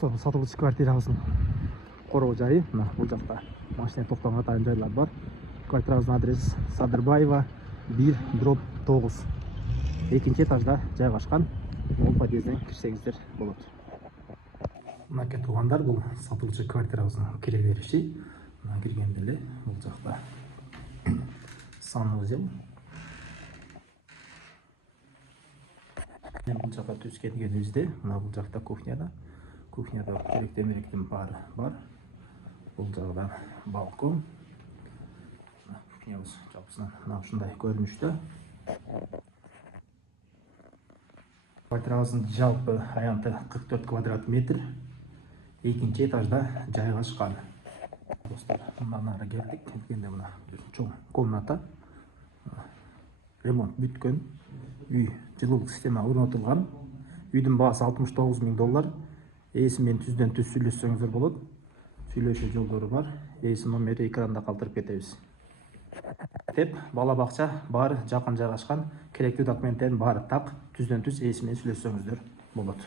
Сатылгыч квартирабыздын короо жайы мына бул жакта машина токтогонго атайын жайлар бар. Квартирабыздын адреси Садырбаева 1/9. Экинчи этажда жайгашкан. Бул подъезден кирсеңиздер болот. Мынакей туугандар, бул сатылгыч квартирабыздын кире бериши. Мына киргенде эле бул жакта санузел. Бул жакка түз кеткенибизде мына бул жакта кухняда керектен баары бар. Бул жагдан балкон. Кухнябыз жалпысынан мына ушундай көрүнүштө. Квартирабыздын жалпы аянты 44 квадрат метр. Экинчи этажда жайгашкан. Достор, мындан ары келдик. Келгенде мына чоң комната. Ремонт бүткөн. Үй жылуулук система орнотулган. Үйдүн баасы $69.000. Ээси менен түздөн түз сүйлөшсөңүздөр болот. Сүйлөшүү жолдору бар. Ээси номери экранда калтырып кетебиз. Бала бакча баары жакын жайгашкан. Керектүү документтердин баары так. Түздөн түз ээси менен сүйлөшсөңүздөр болот.